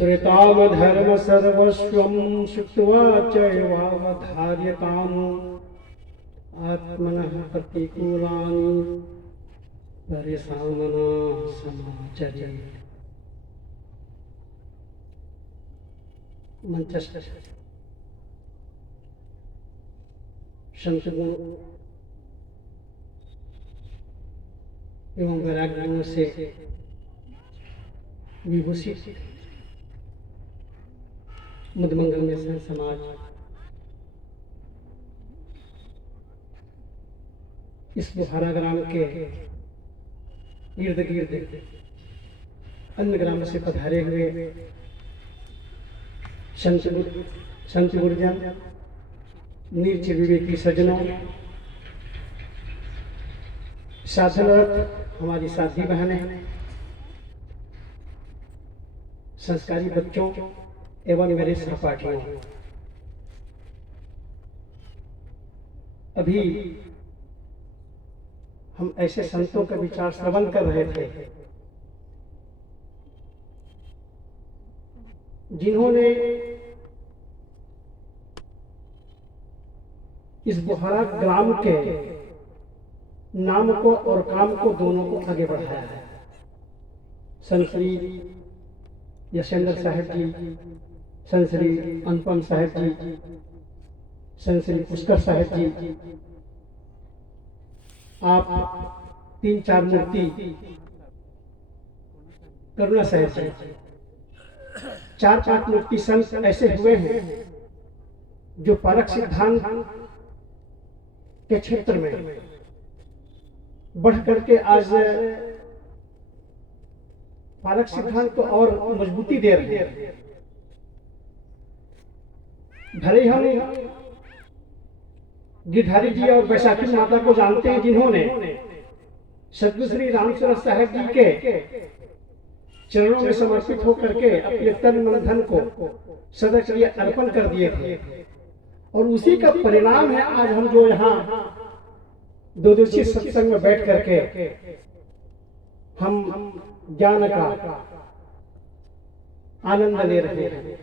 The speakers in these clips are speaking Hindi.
श्रुतावधर्म सर्वस्वं श्रुत्वा चैवावधार्यताम् आत्मनः प्रतिकूलानि परिसामनाः समाचरेत्। मंचस्थ संतगुण एवं वैराग्यों से विभूषित मधुमंगल में समाज इस बुहारा ग्राम के इर्द गिर्द अन्य ग्राम से पधारे हुए संत गुरुजन, निर्चय विवेकी सज्जनों, साधनरत हमारी साथी बहनें, संस्कारी बच्चों एवं मेरे सहपाठियों, अभी हम ऐसे संतों का विचार श्रवण कर रहे थे जिन्होंने इस बुहारा ग्राम के नाम को और काम को दोनों को आगे बढ़ाया है। संत श्री यशेंद्र साहब जी, संत श्री अनुपम साहब जी, संत श्री पुष्कर साहब जी, आप 3-4 मूर्ति, करुणा साहब जी, 4-5 मूर्ति संत ऐसे हुए हैं जो परख सिद्धांत के क्षेत्र में बढ़ करके आज परख सिद्धांत को और मजबूती दे रहे हैं। भले हम गिरधारी जी और बैसाखी माता को जानते हैं जिन्होंने सद्गुरु श्री रामचंद्र साहब जी के चरणों में समर्पित होकर के अपने तन मन धन को सदा के लिए अर्पण कर दिए थे, और उसी का परिणाम है आज हम जो यहाँ दो दिवसीय सत्संग में बैठ करके हम ज्ञान का आनंद ले रहे हैं।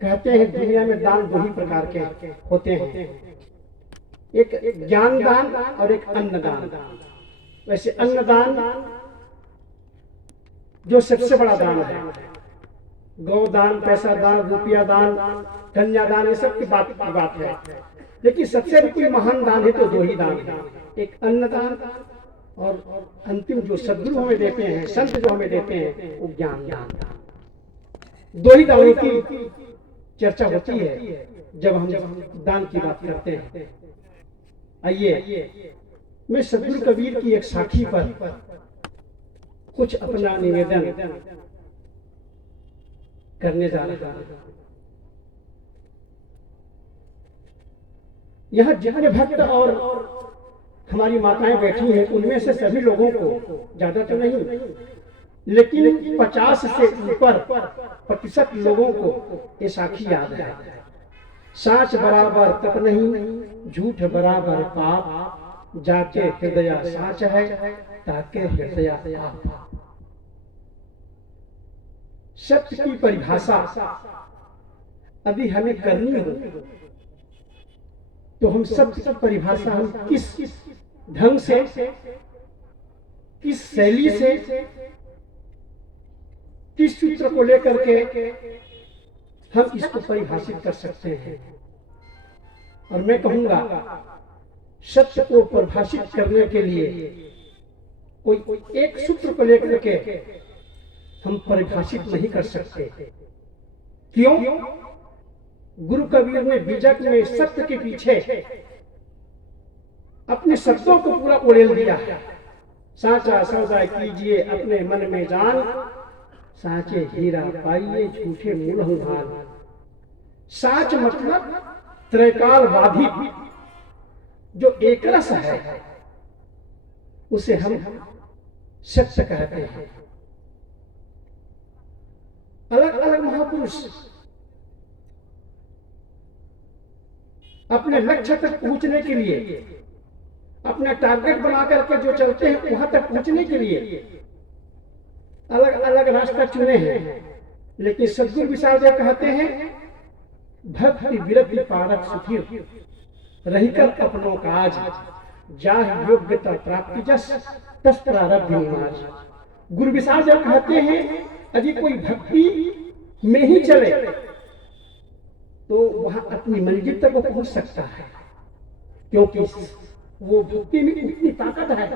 कहते हैं दुनिया में दान 2 ही प्रकार के होते हैं, एक ज्ञान दान और एक अन्न दान। वैसे अन्न दान जो सबसे बड़ा दान है, गौदान, पैसा दान, रुपया दान, कन्यादान, ये सब की बात है, लेकिन सबसे कोई महान दान है तो 2 ही दान है, एक अन्न दान और अंतिम जो सद्गुरु हमें देते हैं, संत जो हमें देते हैं, वो ज्ञान दान। 2 ही दानों की चर्चा होती है जब हम दान की बात करते हैं। आइए मैं सद्गुरु कबीर की एक साखी पर कुछ अपना निवेदन करने जा रहा हूं। यह जितने भक्त और हमारी माताएं बैठी हैं उनमें से सभी लोगों को, ज्यादा तो नहीं लेकिन 50 से ऊपर प्रतिशत लोगों को ये साखी याद है। साच बराबर तप नहीं, झूठ बराबर पाप, जाके हृदय साच है ताके हृदय आप। सत्य की परिभाषा अभी हमें करनी हो तो हम सत्य की परिभाषा हम किस ढंग से, किस शैली से, किस सूत्र को लेकर के हम इसको परिभाषित कर सकते हैं। और मैं कहूंगा सत्य को परिभाषित करने के लिए कोई एक सूत्र को लेकर के हम परिभाषित नहीं कर सकते। क्यों? गुरु कबीर ने बीजक में सत्य के पीछे अपने शब्दों को पूरा उड़ेल दिया है। साचा सौदा कीजिए अपने मन में जान, साचे हीरा पाइए झूठे मूल हंगान। साच मतलब त्रैकाल बाधित जो एक रस है उसे हम सत्य कहते हैं। अलग अलग महापुरुष अपने लक्ष्य तक पहुंचने के लिए, अपना टारगेट बना करके जो चलते हैं वहां तक पहुंचने के लिए अलग अलग रास्ता चुने हैं, लेकिन सदगुरु विशाल देव कहते हैं भक्ति विरति पारक सुधीर रहीकर अपनों काज जाह योग्यता प्राप्ति जस तस प्रारब्ध निवाज। गुरु विशाल देव कहते हैं यदि कोई भक्ति में ही चले तो वहां अपनी मंजिल तक वो पहुंच सकता है, क्योंकि वो भक्ति में इतनी ताकत है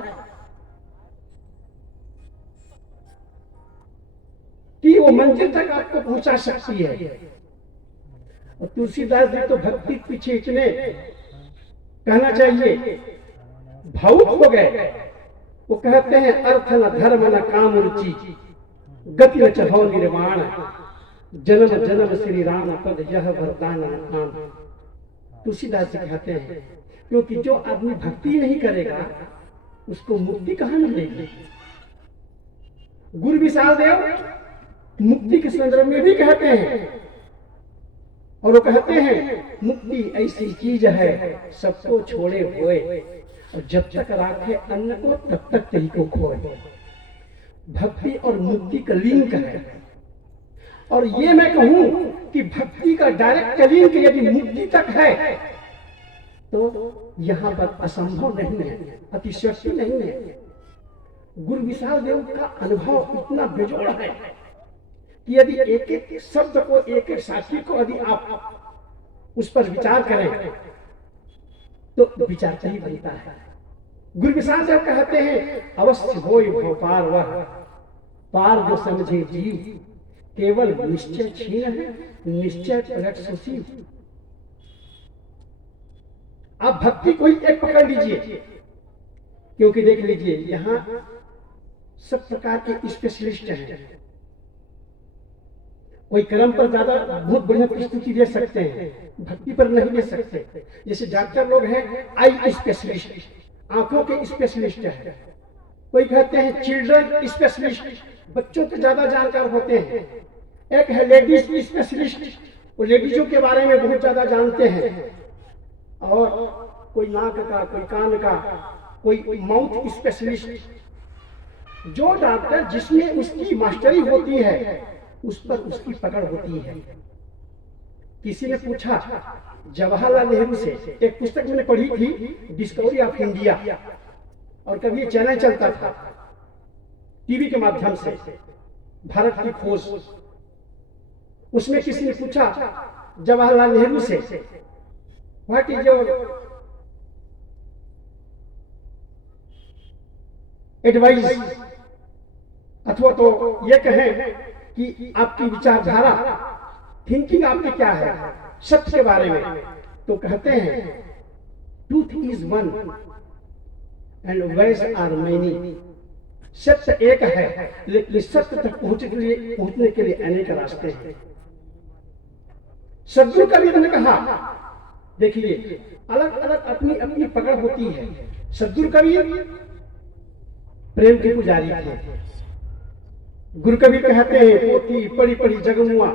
कि वो मंजिल तक आपको पहुंचा सकती है। और तुलसीदास जी तो भक्ति पीछे इतने कहना चाहिए भावुक हो गए, वो कहते हैं अर्थ न धर्म न काम रुचि गति न चढ़ो निर्माण जन्म जन्म श्री राम पद यह वरदान नाम। तुलसीदास जी कहते हैं क्योंकि जो आदमी भक्ति नहीं करेगा उसको मुक्ति कहां मिलेगी। गुरु विशाल देव मुक्ति के संदर्भ में भी कहते हैं, और वो कहते हैं मुक्ति ऐसी चीज है सबको छोड़े हुए, और जब तक राखे अन्न को तब तक तेरी को खोए। भक्ति और मुक्ति का लिंक है, और ये मैं कहूं कि भक्ति का डायरेक्ट लिंक यदि मुक्ति तक है तो यहां पर असंभव नहीं है, अतिशयोक्ति नहीं है। गुरु विशाल देव का अनुभव इतना बेजोड़ है कि यदि एक एक शब्द को एक एक साथी को यदि आप उस पर विचार करें तो विचार सही बनता है। गुरु विशाल देव कहते हैं अवश्य होय भव पार वह पार जो समझे जीव केवल निश्चय छीन है निश्चय प्रगट सुशील। आप भक्ति को ही एक पकड़ लीजिए, क्योंकि देख लीजिए यहां सब प्रकार के स्पेशलिस्ट हैं। कोई कर्म पर ज्यादा बहुत बढ़िया प्रस्तुति दे सकते हैं, भक्ति पर नहीं दे सकते। जैसे डॉक्टर लोग हैं आई स्पेशलिस्ट, आंखों के स्पेशलिस्ट है। कोई कहते हैं चिल्ड्रन स्पेशलिस्ट, बच्चों के ज्यादा जानकार होते हैं। एक है लेडीज स्पेशलिस्ट, वो लेडीजों के बारे में बहुत ज्यादा जानते हैं। और कोई नाक का, कोई कान का, कोई माउथ स्पेशलिस्ट। जो डॉक्टर जिसमें उसकी मास्टरी होती है उस पर उसकी पकड़ होती है। किसी ने पूछा जवाहरलाल नेहरू से, एक पुस्तक मैंने पढ़ी थी डिस्कवरी ऑफ इंडिया, और कभी चैनल चलता था टीवी के माध्यम से भारत की खोज। उसमें किसी ने पूछा जवाहरलाल नेहरू से व्हाट इज योर एडवाइस, अथवा तो ये कहें कि आपकी विचारधारा थिंकिंग आपकी क्या है सत्य के बारे में। तो कहते हैं truth is one and ways are many. सत्य एक है लेकिन सत्य तक पहुंचने के लिए अनेक रास्ते हैं। सदगुरु कबीर ने कहा, देखिए अलग अलग अपनी अपनी पकड़ होती है। सदगुरु कबीर प्रेम के पुजारी थे। गुरु कबीर कहते हैं पोथी पढ़ी पढ़ी जगमुआ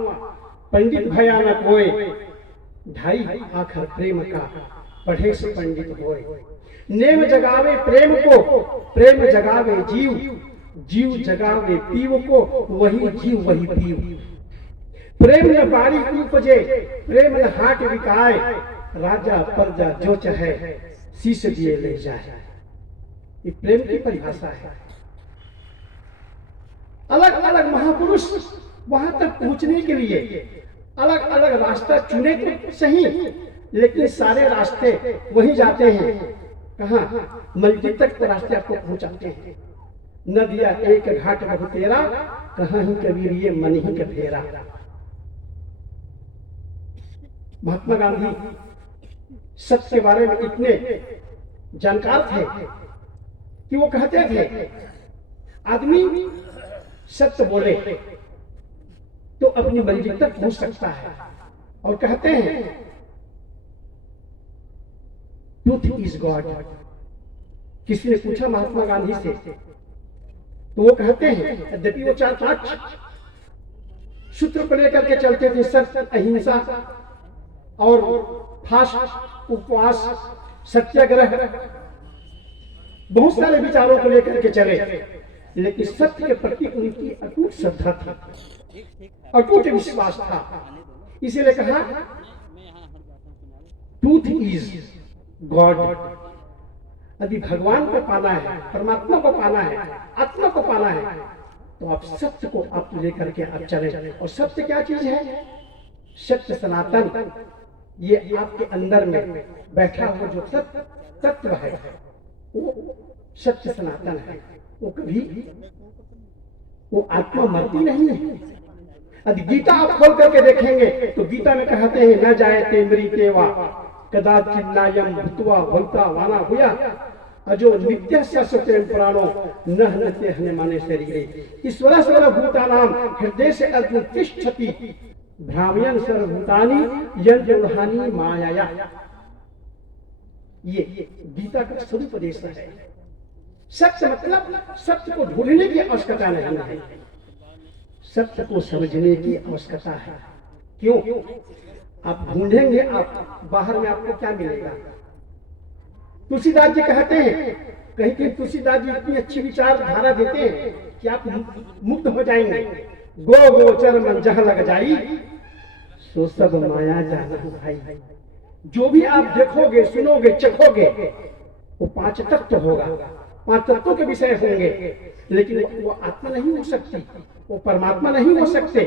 पंडित भया न कोय ढाई आखर प्रेम का पढ़े से पंडित होय। नेम जगावे प्रेम को प्रेम जगावे जीव जीव जगावे पीव को वही जीव वही पीव। प्रेम न बाड़ी उपजे प्रेम न हाट बिकाए राजा प्रजा जो चाहे शीश दिए ले जाए। ये प्रेम की परिभाषा है। अलग अलग महापुरुष वहां तक पहुंचने के लिए अलग अलग रास्ता चुने तो सही, लेकिन सारे रास्ते वही जाते हैं। कहां? मंजिल तक रास्ते आपको पहुंचाते हैं। नदिया एक घाट बहु तेरा कहां ही कबीर ये मन ही का फेरा। महात्मा गांधी सत्य के बारे में इतने जानकार थे कि वो कहते थे आदमी सत्य बोले तो अपनी मंजिल तक पहुंच सकता है। और कहते हैं ट्रूथ इज गॉड। किसी ने पूछा महात्मा गांधी से तो वो कहते हैं, यद्यपि वो 4-5 सूत्र को लेकर के चलते थे, सत्य अहिंसा और फास्ट उपवास सत्याग्रह बहुत सारे विचारों को लेकर के चले, लेकिन सत्य के प्रति उनकी अटूट श्रद्धा थी, अटूट विश्वास था। इसीलिए कहा ट्रूथ इज गॉड। यदि भगवान को पाना है, परमात्मा को पाना है, आत्मा को पाना है, तो आप सत्य को आप लेकर के आप चले। और सत्य क्या चीज है? सत्य सनातन, ये आपके अंदर में बैठा हुआ जो तत्व है वो सत्य सनातन है। वो कभी, वो आत्मा मरती नहीं है। यदि गीता आप खोल करके देखेंगे तो गीता में कहते हैं न जायते मृते वा कदाचित् नायं भूत्वा भविता वाना हुया अजो नित्य सत्यं प्राणो न हन्यते हन्यमाने शरीरे ईश्वर सर्वभूतानां हृदय से अर्जुन तिष्ठति भ्राम्यन् सर्वभूतानि यन्जोहानि मायाया। ये गीता का सदुपदेश है। सत्य मतलब सत्य को ढूंढने की आवश्यकता नहीं है, सत्य को समझने की आवश्यकता है। क्यों? आप ढूंढेंगे, आप बाहर में आपको क्या मिलेगा? तुलसीदास जी कहते हैं, कहीं कहीं तुलसीदास जी इतनी अच्छी विचारधारा देते हैं कि आप मुक्त हो जाएंगे। गो गोचर मन जहाँ लग जाई सो सब माया जाना भाई। जो भी आप देखोगे, सुनोगे, चखोगे, वो पांच तत्व होगा, पांच तत्वों के विषय होंगे, लेकिन वो आत्मा नहीं हो सकती, वो परमात्मा नहीं हो सकते,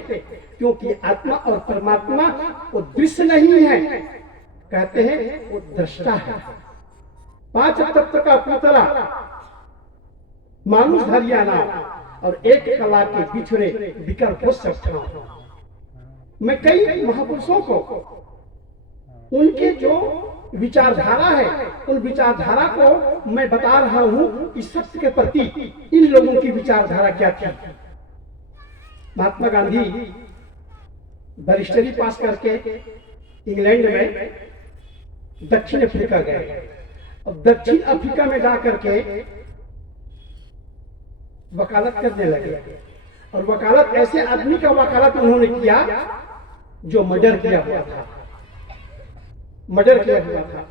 क्योंकि आत्मा और परमात्मा वो दृश्य नहीं है, कहते हैं वो दृष्टा है। पांच तत्व का पुतला मानुष हरियाणा और एक कला के बिछड़े विकर हो सकता हूं। मैं कई महापुरुषों को उनके जो विचारधारा है, उन विचारधारा को मैं बता रहा हूं कि सत्य के प्रति इन लोगों की विचारधारा क्या थी। महात्मा गांधी बैरिस्टरी पास करके इंग्लैंड में दक्षिण अफ्रीका गए। अब दक्षिण अफ्रीका में जाकर के वकालत करने लगे, और वकालत ऐसे आदमी का वकालत उन्होंने किया जो मर्डर किया हुआ था, मर्डर किया हुआ था,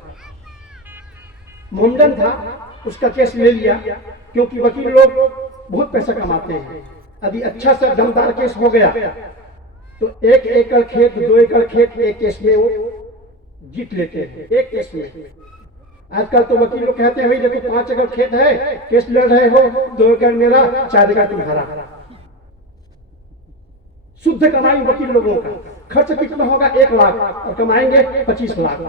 मोमडन था। उसका केस ले लिया, क्योंकि वकील लोग बहुत पैसा कमाते हैं। यदि अच्छा सा दमदार केस हो गया तो 1 एकड़ खेत, 2 एकड़ खेत एक केस में वो जीत लेते हैं, एक केस में। आजकल तो वकील लोग कहते हैं भाई देखो 5 एकड़ खेत है, केस लड़ रहे हो, 2 एकड़ मेरा, 4 एकड़ तुम्हारा। शुद्ध कमाई वकील लोगों का। खर्च कितना होगा? 1 लाख, और कमाएंगे 25 लाख।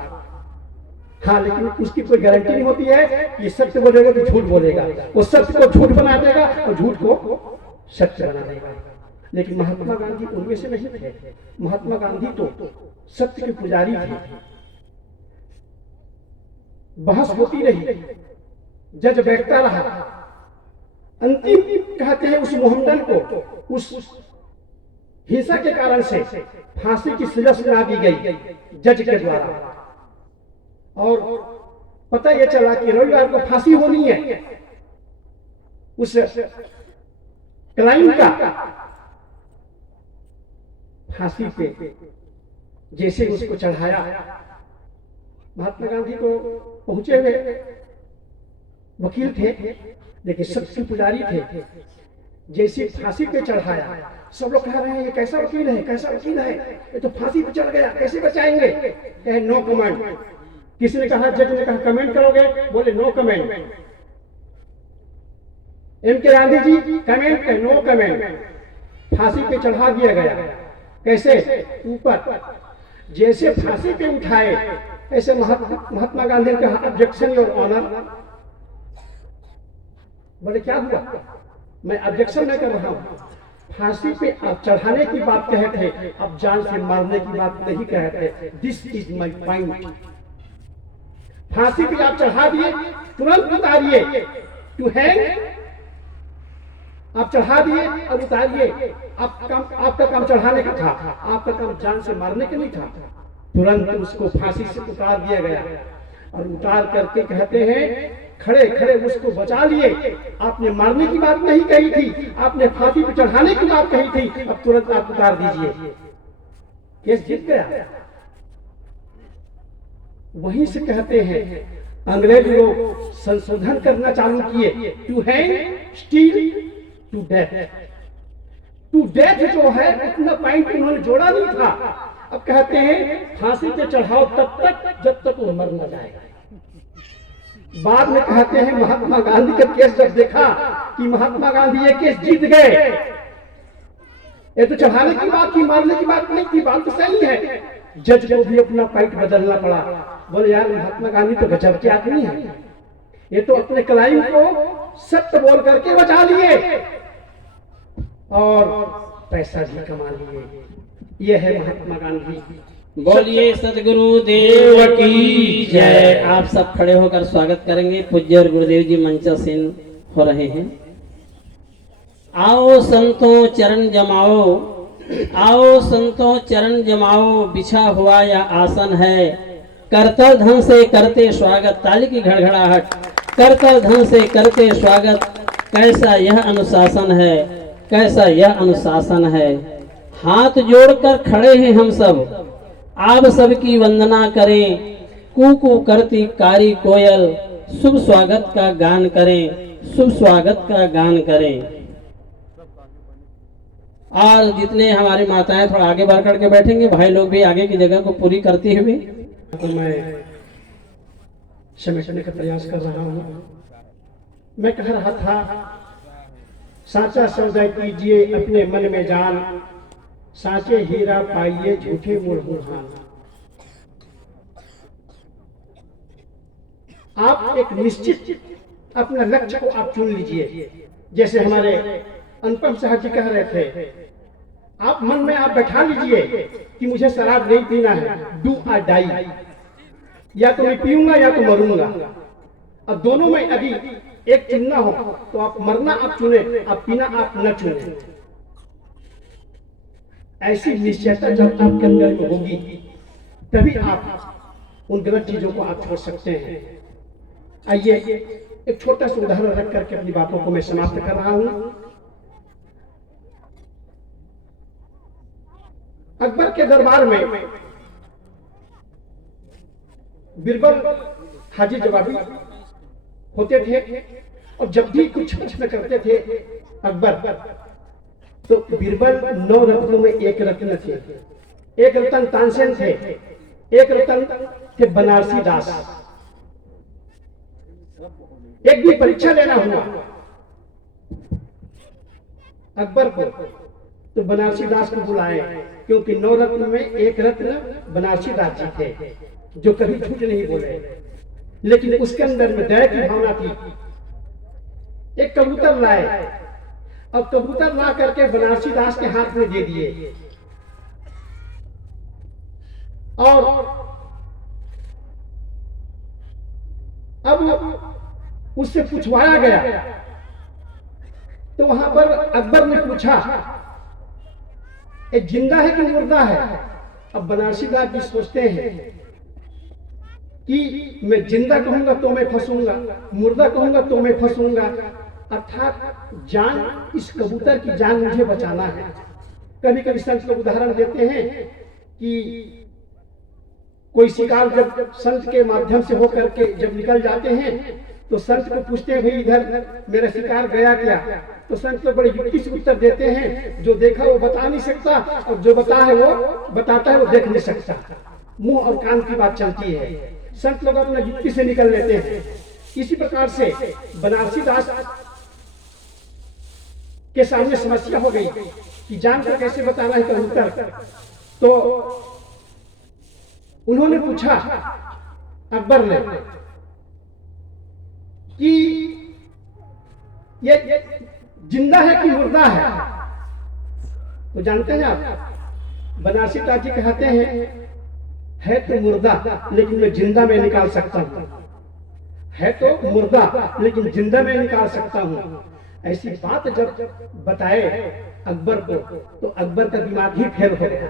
हाँ, लेकिन उसकी कोई गारंटी नहीं होती है कि सत्य बोलेगा तो झूठ बोलेगा। वो सत्य को झूठ बना देगा और झूठ को सत्य बना देगा। लेकिन महात्मा गांधी उनमें से नहीं थे। महात्मा गांधी तो सत्य के पुजारी थे। बहस होती रही, जज बैठता रहा। अंतिम कहते हैं उस मोहम्मदन को उस हिंसा के कारण से फांसी की सजा सुना दी गई जज के द्वारा, और पता यह चला कि रविवार को फांसी होनी है। उस क्लाइंट का फांसी पे जैसे उसको चढ़ाया, महात्मा गांधी को पहुंचे हुए वकील थे, लेकिन सत्य पुजारी थे। जैसे फांसी पे चढ़ाया, सब लोग कह रहे हैं ये कैसा वकील है, कैसा वकील है, ये तो फांसी पे चढ़ गया, कैसे बचाएंगे? कहे नो कमेंट। किसी ने कहा, जज ने कहा कमेंट करोगे? बोले no comment. M.K. Gandhi ji comment, no comment. फांसी पे चढ़ा दिया गया। कैसे? ऊपर। जैसे फांसी पे उठाए, ऐसे महात्मा गांधी ने कहा ऑब्जेक्शन योर ऑनर। बोले क्या हुआ? मैं ऑब्जेक्शन नहीं कर रहा हूं। फांसी पे आप चढ़ाने की बात कहे थे, अब जान से मारने की बात नहीं कहे थे। This is my point. फांसी पे आप चढ़ा दिए, तुरंत उतारिए। टू हैंग आप चढ़ा दिए और उतारिए। आपका काम चढ़ाने का था, आपका काम जान से मारने का नहीं था। तुरंत उसको फांसी से उतार दिया गया, और उतार करके कहते हैं खड़े खड़े उसको बचा लिए। आपने मारने की बात नहीं कही थी, आपने फांसी पे चढ़ाने की बात कही थी, अब तुरंत आप उतार दीजिए। केस जीत गया। वहीं से कहते हैं अंग्रेज लोग संशोधन करना चालू किए, to hang, still to death. To death जो है इतना पॉइंट उन्होंने जोड़ा नहीं था। अब कहते हैं फांसी पे चढ़ाओ तब तक जब तक वो मर न जाए। बाद में कहते हैं महात्मा गांधी का केस जब देखा कि महात्मा गांधी ये केस जीत गए, ये तो चढ़ाने की बात थी, मारने की बात नहीं थी, बात तो सही है। जज को भी अपना पॉइंट बदलना पड़ा। बोले यार महात्मा गांधी तो गजब के आदमी है, ये तो अपने क्लाइंट को सत्य बोल करके बचा लिए और पैसा भी कमा लिए। ये है महात्मा गांधी। बोलिए सदगुरु देव की जय। आप सब खड़े होकर स्वागत करेंगे। पूज्य और गुरुदेव जी मंचासीन हो रहे हैं। आओ संतों चरण जमाओ, आओ संतों चरण जमाओ, बिछा हुआ या आसन है, करतल धन से करते स्वागत। ताली की घड़घड़ाहट। करतल धन से करते स्वागत, कैसा यह अनुशासन है, कैसा यह अनुशासन है। हाथ जोड़कर खड़े हैं हम सब, आप सबकी वंदना करें। कू करती कारी कोयल, शुभ स्वागत का गान करें, शुभ स्वागत का गान करें। और जितने हमारी माताएं थोड़ा आगे बढ़ करके बैठेंगे, भाई लोग भी आगे की जगह को पूरी करते हुए। तो मैं समेटने का प्रयास कर रहा हूँ। मैं कह रहा था साचा सौदा कीजिए अपने मन में जान, साचे हीरा पाइए झूठे मूल बुरहान। आप एक निश्चित अपना लक्ष्य को आप चुन लीजिए। जैसे हमारे अनुपम साहब जी कह रहे थे, आप मन में आप बैठा लीजिए कि मुझे शराब नहीं पीना है, डू और डाई, या तो मैं पीऊंगा या तो मरूंगा। अब दोनों में अभी एक चुनना हो तो आप मरना आप चुने, आप पीना आप न चुने। ऐसी निश्चयता जब आपके अंदर में होगी तभी आप उन गलत चीजों को आप छोड़ सकते हैं। आइए एक छोटा सा उदाहरण रख करके अपनी बातों को मैं समाप्त कर रहा हूं। अकबर के दरबार में बीरबल हाजी जवाबी होते थे और जब भी कुछ प्रश्न करते थे अकबर, तो बीरबल 9 रत्नों में एक रत्न थे। एक रत्न तानसेन थे, एक रत्न थे बनारसी दास। एक भी परीक्षा लेना हुआ अकबर को तो बनारसी दास को बुलाए, क्योंकि 9 रत्न में एक रत्न बनारसी दास जी थे जो कभी झूठ नहीं बोले, लेकिन उसके अंदर में दया की भावना थी। एक कबूतर लाए, अब कबूतर ला करके बनारसी दास के हाथ में दे दिए और अब उससे पूछवाया गया तो वहां पर अकबर ने पूछा ये जिंदा है कि मुर्दा है। अब बनारसी दास जी सोचते हैं कि मैं जिंदा कहूंगा तो मैं फंसूंगा, मुर्दा कहूंगा तो मैं फंसूंगा, अर्थात जान, इस कबूतर की जान मुझे बचाना है। कभी कभी संत लोग उदाहरण देते हैं कि कोई शिकार जब संत के माध्यम से होकर के जब निकल जाते हैं तो संत को पूछते हैं भाई इधर मेरा शिकार गया क्या, तो संत लोग बड़े युक्ति से उत्तर देते हैं जो देखा वो बता नहीं सकता और जो बता है वो बताता है वो देख नहीं सकता। मुंह और कान की बात चलती है, संत लोग अपना युक्ति से निकल लेते हैं। इसी प्रकार से बनारसी दास के सामने समस्या हो गई कि जान को कैसे बताना है कबूतर, तो उन्होंने पूछा अकबर ने कि ये जिंदा है कि मुर्दा है। तो जानते हैं आप, बनारसी दास जी कहते हैं है तो मुर्दा लेकिन मैं जिंदा में निकाल सकता हूं, है तो मुर्दा लेकिन जिंदा में निकाल सकता हूं। ऐसी बात जब बताए अकबर को तो अकबर का दिमाग ही फेल हो गया।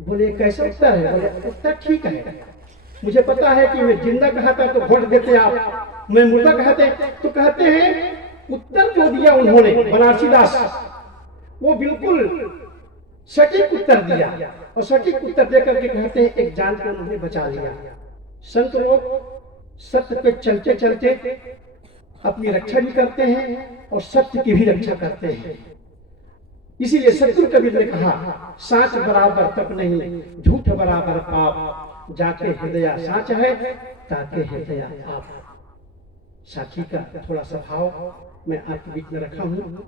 बोले कैसा उत्तर है? बोले उत्तर ठीक है, मुझे पता है कि मैं जिंदा कहता तो वोट देते आप, मैं मुर्दा कहते तो कहते हैं। उत्तर जो दिया उन्होंने बनारसी दास वो बिल्कुल सटीक उत्तर दिया और सटीक उत्तर देकर के कहते हैं एक जान को उन्होंने बचा लिया। संत लोग सत्य पे चलते चलते अपनी रक्षा भी करते हैं और सत्य की भी रक्षा करते हैं। इसीलिए सतगुरु कबीर ने कहा, साच बराबर तप नहीं, झूठ बराबर पाप, जाके हृदय साच है, ताके हृदय आप। साखी का थोड़ा सा भाव मैं आपके बीच में रखा हूँ।